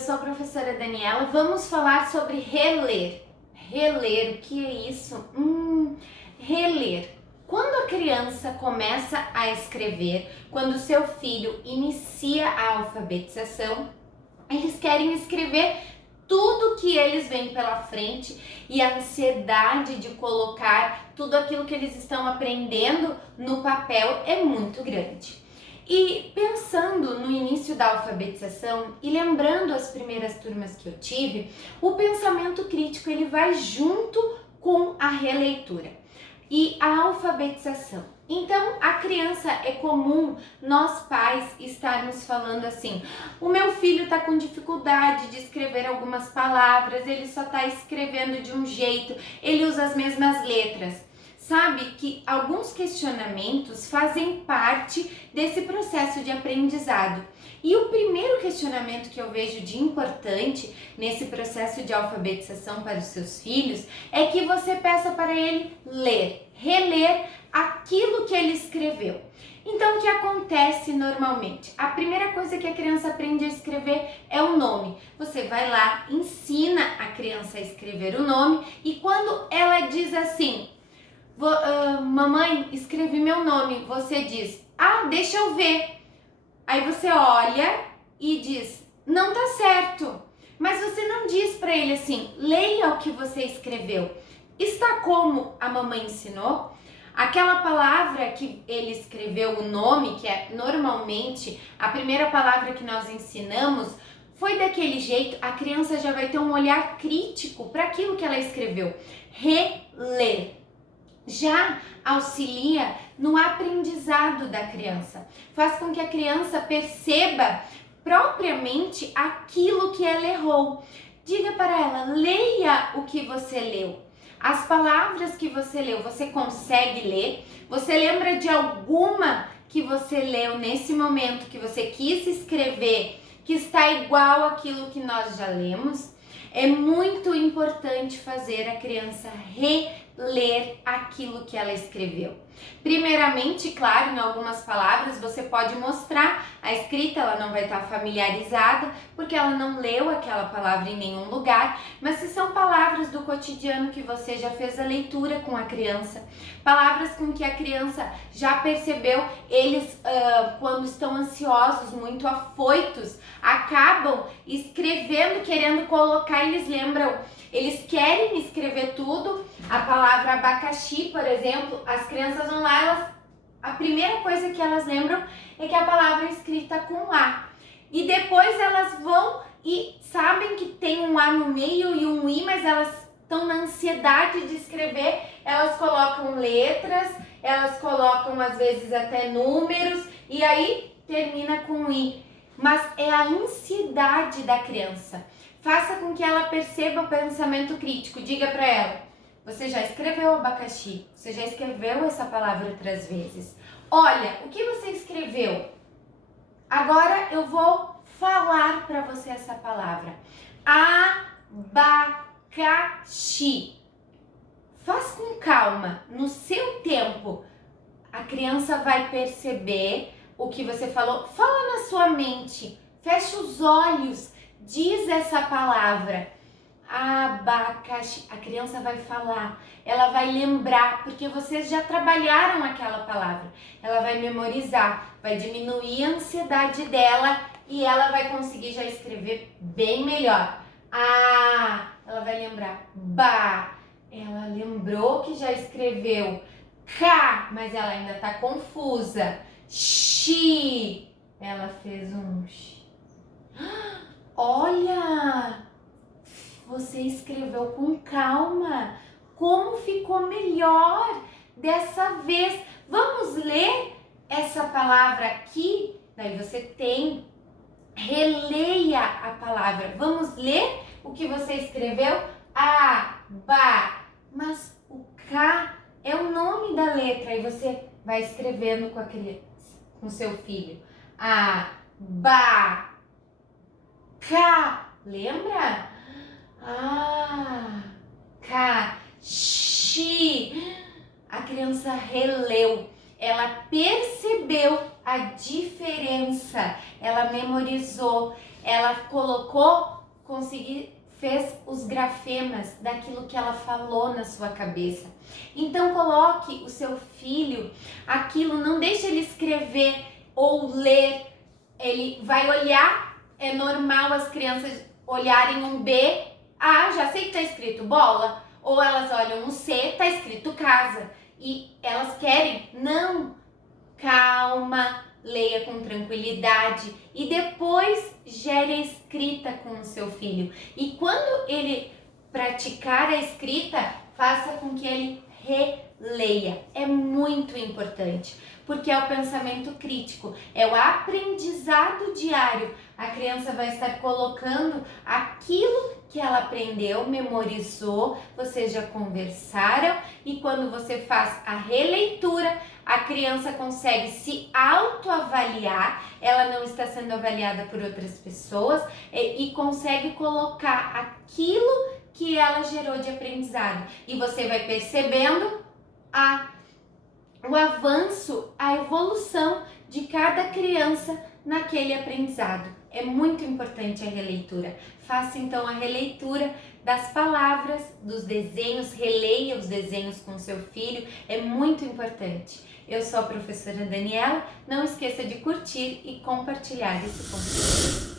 sou a professora Daniela. Vamos falar sobre reler. Reler, o que é isso? Reler. Quando a criança começa a escrever, quando o seu filho inicia a alfabetização, eles querem escrever tudo que eles veem pela frente e a ansiedade de colocar tudo aquilo que eles estão aprendendo no papel é muito grande. E pensando no início da alfabetização e lembrando as primeiras turmas que eu tive, o pensamento crítico ele vai junto com a releitura e a alfabetização. Então, a criança é comum nós pais estarmos falando assim: o meu filho está com dificuldade de escrever algumas palavras, ele só está escrevendo de um jeito, ele usa as mesmas letras. Sabe que alguns questionamentos fazem parte desse processo de aprendizado. E o primeiro questionamento que eu vejo de importante nesse processo de alfabetização para os seus filhos é que você peça para ele ler, reler aquilo que ele escreveu. Então, o que acontece normalmente? A primeira coisa que a criança aprende a escrever é o nome. Você vai lá, ensina a criança a escrever o nome e quando ela diz assim: mamãe, escrevi meu nome, você diz: deixa eu ver. Aí você olha e diz: não tá certo. Mas você não diz para ele assim: leia o que você escreveu. Está como a mamãe ensinou? Aquela palavra que ele escreveu, o nome, que é normalmente a primeira palavra que nós ensinamos, foi daquele jeito, a criança já vai ter um olhar crítico para aquilo que ela escreveu. Reler já auxilia no aprendizado da criança, faz com que a criança perceba propriamente aquilo que ela errou. Diga para ela: leia o que você leu. As palavras que você leu, você consegue ler? Você lembra de alguma que você leu nesse momento que você quis escrever que está igual àquilo que nós já lemos? É muito importante fazer a criança reler aquilo que ela escreveu. Primeiramente, claro, em algumas palavras você pode mostrar a escrita, ela não vai estar familiarizada porque ela não leu aquela palavra em nenhum lugar, mas se são palavras do cotidiano que você já fez a leitura com a criança, palavras com que a criança já percebeu, eles quando estão ansiosos, muito afoitos, acabam escrevendo, querendo colocar, eles lembram, eles querem escrever tudo. A palavra abacaxi, por exemplo, as crianças vão lá, a primeira coisa que elas lembram é que a palavra é escrita com A. E depois elas vão e sabem que tem um A no meio e um I, mas elas estão na ansiedade de escrever, elas colocam letras, elas colocam às vezes até números e aí termina com I. Mas é a ansiedade da criança. Faça com que ela perceba o pensamento crítico. Diga para ela: você já escreveu abacaxi? Você já escreveu essa palavra outras vezes? Olha, o que você escreveu? Agora eu vou falar para você essa palavra. Abacaxi. Faz com calma, no seu tempo. A criança vai perceber o que você falou. Fala na sua mente, fecha os olhos, diz essa palavra. Abacaxi. A criança vai falar, ela vai lembrar, porque vocês já trabalharam aquela palavra. Ela vai memorizar, vai diminuir a ansiedade dela e ela vai conseguir já escrever bem melhor. Ela vai lembrar. Ba, ela lembrou que já escreveu. K, mas ela ainda tá confusa. Xi, ela fez um X. Olha, você escreveu com calma. Como ficou melhor dessa vez? Vamos ler essa palavra aqui? Daí você tem, releia a palavra. Vamos ler o que você escreveu? Mas o K é o nome da letra e você vai escrevendo com a criança, com seu filho. K, lembra? Xi. A criança releu, ela percebeu a diferença, ela memorizou ela fez os grafemas daquilo que ela falou na sua cabeça. Então coloque o seu filho aquilo, não deixe ele escrever ou ler, ele vai olhar, é normal as crianças olharem um B, já sei que tá escrito bola, ou elas olham um C, tá escrito casa, e elas querem, não, calma, leia com tranquilidade e depois gere a escrita com o seu filho. E quando ele praticar a escrita, faça com que ele releia. É muito importante, porque é o pensamento crítico, é o aprendizado diário. A criança vai estar colocando aquilo que ela aprendeu, memorizou, vocês já conversaram, e quando você faz a releitura, a criança consegue se autoavaliar, ela não está sendo avaliada por outras pessoas e consegue colocar aquilo que ela gerou de aprendizado. E você vai percebendo o avanço, a evolução de cada criança naquele aprendizado. É muito importante a releitura. Faça então a releitura das palavras, dos desenhos, releia os desenhos com seu filho, é muito importante. Eu sou a professora Daniela, não esqueça de curtir e compartilhar esse conteúdo.